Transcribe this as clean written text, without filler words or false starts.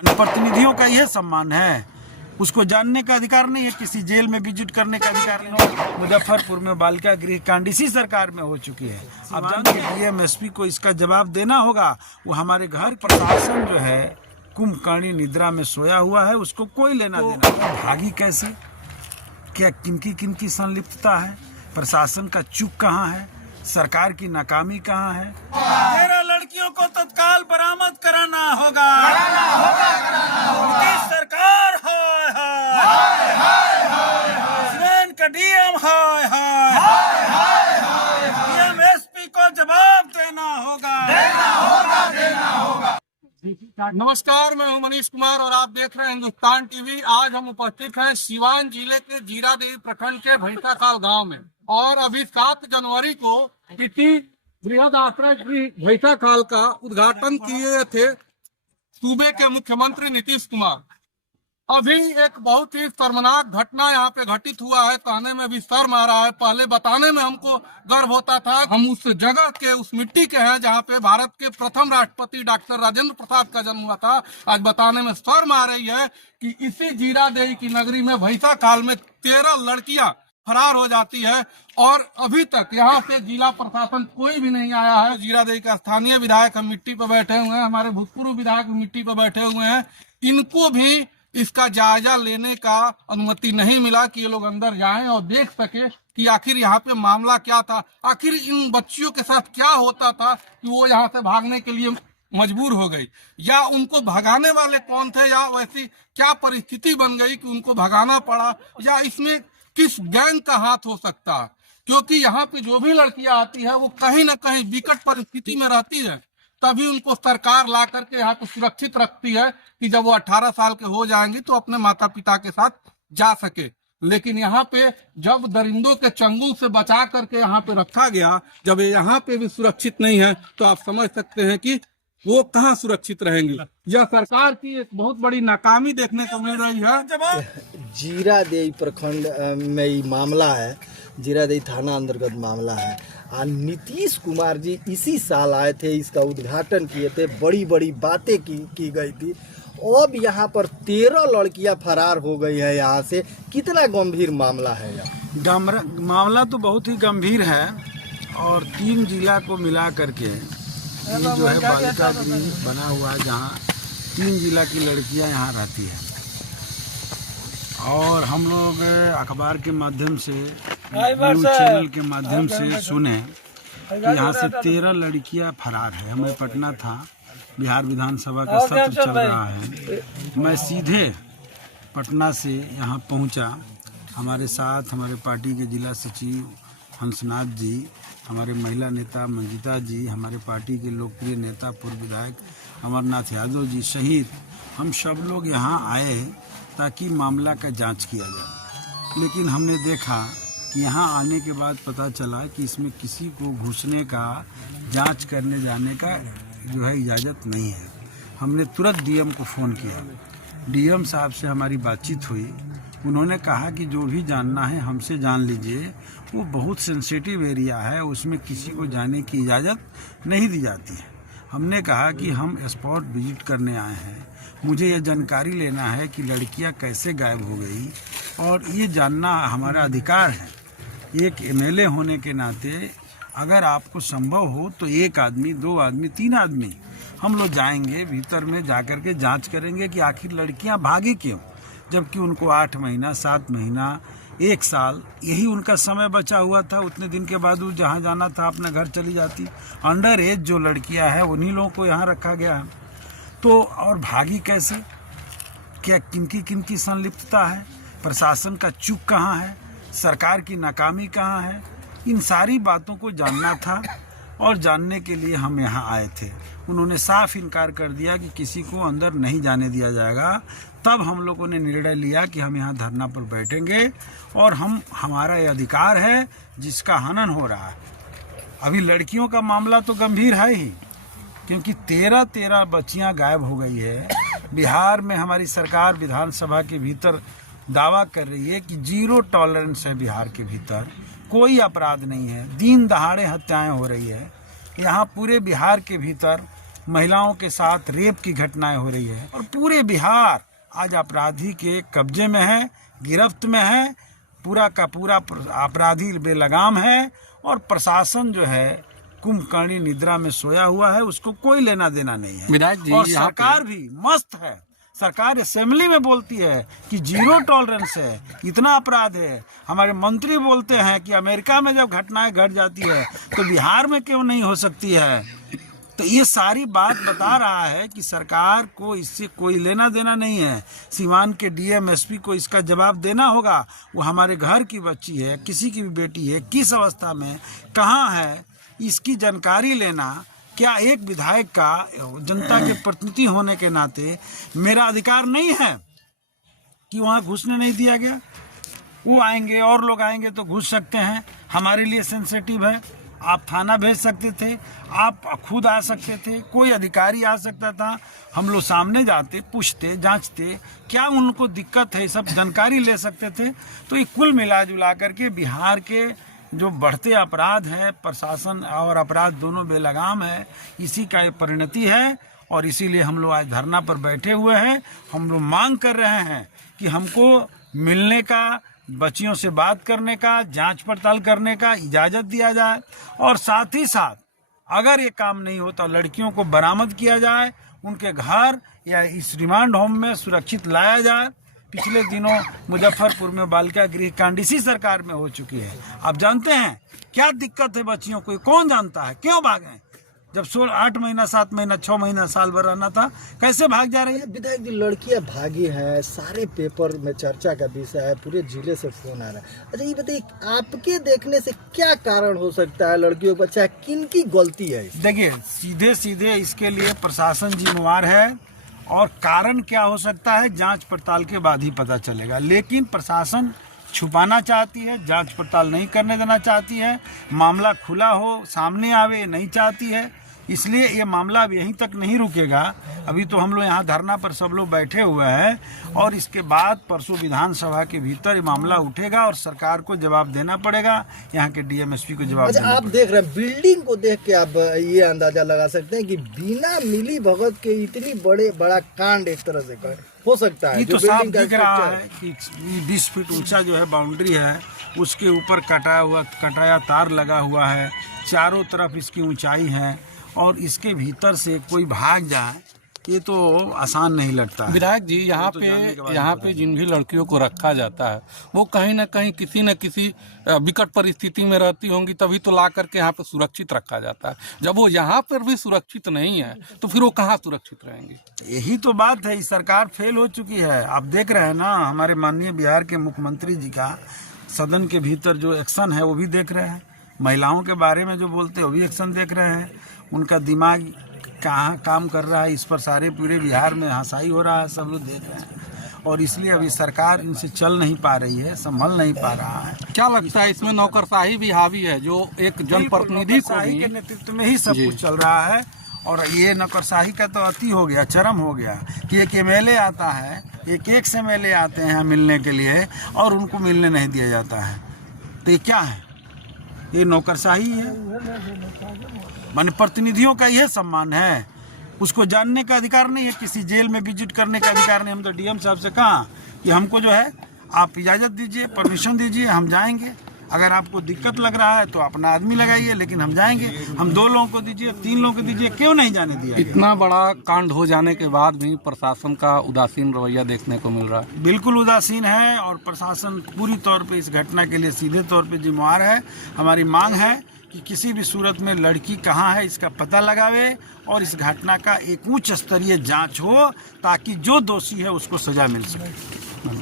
प्रतिनिधियों का यह सम्मान है, उसको जानने का अधिकार नहीं है, किसी जेल में विजिट करने का अधिकार नहीं। मुजफ्फरपुर में बालिका गृह कांड इसी सरकार में हो चुकी है। अब जानते हैं डीएम एसपी को इसका जवाब देना होगा। वो हमारे घर प्रशासन जो है कुंभकर्णी निद्रा में सोया हुआ है, उसको कोई लेना देना। भागी कैसे, क्या किनकी संलिप्तता है, प्रशासन का चूक कहाँ है, सरकार की नाकामी कहाँ है। 13 लड़कियों को तत्काल बरामद कराना होगा। नीतीश सरकार हाय का डीएम डीएम एसपी को जवाब देना होगा। नमस्कार, मैं हूं मनीष कुमार और आप देख रहे हैं हिंदुस्तान टीवी। आज हम उपस्थित हैं सीवान जिले के जीरादेवी प्रखंड के भैंसाखाल गांव में और अभी 7 जनवरी को इसी बृहद आश्रय गृह भैंसाखाल का उद्घाटन किए थे सूबे के मुख्यमंत्री नीतीश कुमार। अभी एक बहुत ही शर्मनाक घटना यहाँ पे घटित हुआ है, कहने में भी शर्म आ रहा है। पहले बताने में हमको गर्व होता था, हम उस जगह के, उस मिट्टी के हैं जहाँ पे भारत के प्रथम राष्ट्रपति डॉक्टर राजेंद्र प्रसाद का जन्म हुआ था। आज बताने में शर्म आ रही है कि इसी जीरादेवी की नगरी में भैंसाखाल में 13 लड़कियां फरार हो जाती है और अभी तक यहाँ पे जिला प्रशासन कोई भी नहीं आया है। जीरादेवी का स्थानीय विधायक हम मिट्टी पर बैठे हुए हैं, हमारे भूतपूर्व विधायक मिट्टी पर बैठे हुए हैं, इनको भी इसका जायजा लेने का अनुमति नहीं मिला कि ये लोग अंदर जाएं और देख सके कि आखिर यहाँ पे मामला क्या था, आखिर इन बच्चियों के साथ क्या होता था कि वो यहाँ से भागने के लिए मजबूर हो गई, या उनको भगाने वाले कौन थे, या वैसी क्या परिस्थिति बन गई कि उनको भगाना पड़ा, या इसमें किस गैंग का हाथ हो सकता है। क्योंकि यहाँ पे जो भी लड़कियां आती है वो कहीं ना कहीं विकट परिस्थिति में रहती है, तभी उनको सरकार ला करके यहाँ पे सुरक्षित रखती है कि जब वो 18 साल के हो जाएंगी तो अपने माता पिता के साथ जा सके। लेकिन यहाँ पे जब दरिंदों के चंगुल से बचा करके यहाँ पे रखा गया, जब ये यहाँ पे भी सुरक्षित नहीं है तो आप समझ सकते हैं कि वो कहाँ सुरक्षित रहेंगी। यह सरकार की एक बहुत बड़ी नाकामी देखने को मिल रही है। जीरादेवी प्रखंड में ये मामला है, जीरादेवी थाना अंतर्गत मामला है। नीतीश कुमार जी इसी साल आए थे, इसका उद्घाटन किए थे, बड़ी बड़ी बातें की गई थी। अब यहाँ पर 13 लड़कियां फरार हो गई है यहाँ से। कितना गंभीर मामला है यह? मामला तो बहुत ही गंभीर है और 3 जिला को मिला करके ये जो है बालिका गृह बना हुआ है, जहाँ 3 जिला की लड़कियां यहाँ रहती हैं। और हम लोग अखबार के माध्यम से, न्यूज़ चैनल के माध्यम से सुने कि यहाँ से 13 लड़कियां फरार है। हमें पटना था, बिहार विधानसभा का सत्र चल रहा है। मैं सीधे पटना से यहाँ पहुँचा। हमारे साथ हमारे पार्टी के जिला सचिव हंसनाथ जी, हमारे महिला नेता मंजिता जी, हमारे पार्टी के लोकप्रिय नेता पूर्व विधायक अमरनाथ यादव जी सहित हम सब लोग यहाँ आए ताकि मामला का जांच किया जाए। लेकिन हमने देखा कि यहाँ आने के बाद पता चला कि इसमें किसी को घुसने का, जांच करने जाने का जो है इजाज़त नहीं है। हमने तुरंत डीएम को फ़ोन किया। डीएम साहब से हमारी बातचीत हुई। उन्होंने कहा कि जो भी जानना है हमसे जान लीजिए, वो बहुत सेंसिटिव एरिया है, उसमें किसी को जाने की इजाज़त नहीं दी जाती है। हमने कहा कि हम स्पॉट विजिट करने आए हैं, मुझे यह जानकारी लेना है कि लड़कियां कैसे गायब हो गई और ये जानना हमारा अधिकार है। एक एमएलए होने के नाते अगर आपको संभव हो तो 1 आदमी, 2 आदमी, 3 आदमी हम लोग जाएंगे, भीतर में जाकर के जांच करेंगे कि आखिर लड़कियां भागी क्यों, जबकि उनको 8 महीना, 7 महीना, 1 साल यही उनका समय बचा हुआ था। उतने दिन के बाद वो जहाँ जाना था अपने घर चली जाती। अंडर एज जो लड़कियां हैं उन्हीं लोगों को यहाँ रखा गया है। तो और भागी कैसे, क्या किनकी संलिप्तता है, प्रशासन का चूक कहाँ है, सरकार की नाकामी कहाँ है, इन सारी बातों को जानना था और जानने के लिए हम यहाँ आए थे। उन्होंने साफ इनकार कर दिया कि किसी को अंदर नहीं जाने दिया जाएगा। तब हम लोगों ने निर्णय लिया कि हम यहाँ धरना पर बैठेंगे और हमारा ये अधिकार है जिसका हनन हो रहा है। अभी लड़कियों का मामला तो गंभीर है ही, क्योंकि 13 बच्चियाँ गायब हो गई है। बिहार में हमारी सरकार विधानसभा के भीतर दावा कर रही है कि 0 टॉलरेंस है। बिहार के भीतर कोई अपराध नहीं है, दिन दहाड़े हत्याएं हो रही है। यहाँ पूरे बिहार के भीतर महिलाओं के साथ रेप की घटनाएं हो रही है और पूरे बिहार आज अपराधी के कब्जे में है, गिरफ्त में है, पूरा का पूरा अपराधी बेलगाम है और प्रशासन जो है कुंभकर्णी निद्रा में सोया हुआ है, उसको कोई लेना देना नहीं है। विधायक जी, और सरकार भी मस्त है। सरकार असेंबली में बोलती है कि जीरो टॉलरेंस है, इतना अपराध है। हमारे मंत्री बोलते हैं कि अमेरिका में जब घटनाएं घट जाती है तो बिहार में क्यों नहीं हो सकती है। तो ये सारी बात बता रहा है कि सरकार को इससे कोई लेना देना नहीं है। सीवान के डीएम एसपी को इसका जवाब देना होगा। वो हमारे घर की बच्ची है, किसी की भी बेटी है, किस अवस्था में कहाँ है, इसकी जानकारी लेना क्या एक विधायक का जनता के प्रतिनिधि होने के नाते मेरा अधिकार नहीं है कि वहाँ घुसने नहीं दिया गया। वो आएंगे और लोग आएंगे तो घुस सकते हैं, हमारे लिए सेंसिटिव है। आप थाना भेज सकते थे, आप खुद आ सकते थे, कोई अधिकारी आ सकता था, हम लोग सामने जाते, पूछते, जांचते, क्या उनको दिक्कत है, सब जानकारी ले सकते थे। तो ये कुल मिला जुला करके बिहार के जो बढ़ते अपराध है, प्रशासन और अपराध दोनों बेलगाम है, इसी का ये परिणति है। और इसीलिए हम लोग आज धरना पर बैठे हुए हैं। हम लोग मांग कर रहे हैं कि हमको मिलने का, बच्चियों से बात करने का, जांच पड़ताल करने का इजाज़त दिया जाए और साथ ही साथ अगर ये काम नहीं होता लड़कियों को बरामद किया जाए, उनके घर या इस रिमांड होम में सुरक्षित लाया जाए। पिछले दिनों मुजफ्फरपुर में बालिका गृह कांड इसी सरकार में हो चुकी है। आप जानते हैं क्या दिक्कत है बच्चियों को, कौन जानता है, क्यों भागें? जब 8 महीना, 7 महीना, 6 महीना, साल भर रहना था, कैसे भाग जा रही है? विधायक जी, लड़कियां भागी हैं, सारे पेपर में चर्चा का विषय है, पूरे जिले से फोन आ रहा है। अच्छा ये बताइए, आपके देखने से क्या कारण हो सकता है लड़कियों का, बच्चा किन की गलती है? देखिए, सीधे सीधे इसके लिए प्रशासन जिम्मेवार है और कारण क्या हो सकता है जांच पड़ताल के बाद ही पता चलेगा। लेकिन प्रशासन छुपाना चाहती है, जांच पड़ताल नहीं करने देना चाहती है, मामला खुला हो, सामने आवे नहीं चाहती है। इसलिए ये मामला अब यहीं तक नहीं रुकेगा। अभी तो हम लोग यहाँ धरना पर सब लोग बैठे हुए हैं और इसके बाद परसों विधानसभा के भीतर ये मामला उठेगा और सरकार को जवाब देना पड़ेगा, यहाँ के डीएमएसपी को जवाब देना आप देख रहे हैं, बिल्डिंग को देख के आप ये अंदाजा लगा सकते हैं कि बिना मिली भगत के इतनी बड़ा कांड एक तरह से हो सकता है। ये तो साफ दिख रहा है कि 20 फीट ऊंचा जो है बाउंड्री है, उसके ऊपर कटाया तार लगा हुआ है, चारों तरफ इसकी ऊंचाई है और इसके भीतर से कोई भाग जाए ये तो आसान नहीं लगता है। विधायक जी, यहाँ पे जिन भी लड़कियों को रखा जाता है वो कहीं ना कहीं किसी न किसी विकट परिस्थिति में रहती होंगी, तभी तो ला करके यहाँ पे सुरक्षित रखा जाता है। जब वो यहाँ पर भी सुरक्षित नहीं है तो फिर वो कहाँ सुरक्षित रहेंगे? यही तो बात है, सरकार फेल हो चुकी है। आप देख रहे हैं ना, हमारे माननीय बिहार के मुख्यमंत्री जी का सदन के भीतर जो एक्शन है वो भी देख रहे हैं, महिलाओं के बारे में जो बोलते हैं वो भी एक्शन देख रहे हैं। उनका दिमाग कहाँ काम कर रहा है, इस पर सारे पूरे बिहार में हंसाई हो रहा है, सब लोग देख रहे हैं। और इसलिए अभी सरकार इनसे चल नहीं पा रही है, संभल नहीं पा रहा है। क्या लगता है इसमें नौकरशाही भी हावी है, जो एक जनप्रतिनिधि के नेतृत्व में ही सब कुछ चल रहा है। और ये नौकरशाही का तो अति हो गया, चरम हो गया कि एक एमएलए आता है, एक से एमएलए आते हैं मिलने के लिए और उनको मिलने नहीं दिया जाता है। तो ये क्या है? ये नौकरशाही है। माने प्रतिनिधियों का यह सम्मान है, उसको जानने का अधिकार नहीं है, किसी जेल में विजिट करने का अधिकार नहीं। हम तो डीएम साहब से कहा कि हमको जो है आप इजाज़त दीजिए, परमिशन दीजिए, हम जाएंगे। अगर आपको दिक्कत लग रहा है तो अपना आदमी लगाइए, लेकिन हम जाएंगे। हम 2 लोगों को दीजिए, 3 लोगों को दीजिए, क्यों नहीं जाने दिया? इतना बड़ा कांड हो जाने के बाद भी प्रशासन का उदासीन रवैया देखने को मिल रहा है। बिल्कुल उदासीन है और प्रशासन पूरी तौर पे इस घटना के लिए सीधे तौर पे जिम्मेवार है। हमारी मांग है कि किसी भी सूरत में लड़की कहाँ है इसका पता लगावे और इस घटना का एक उच्च स्तरीय जांच हो ताकि जो दोषी है उसको सजा मिल सके।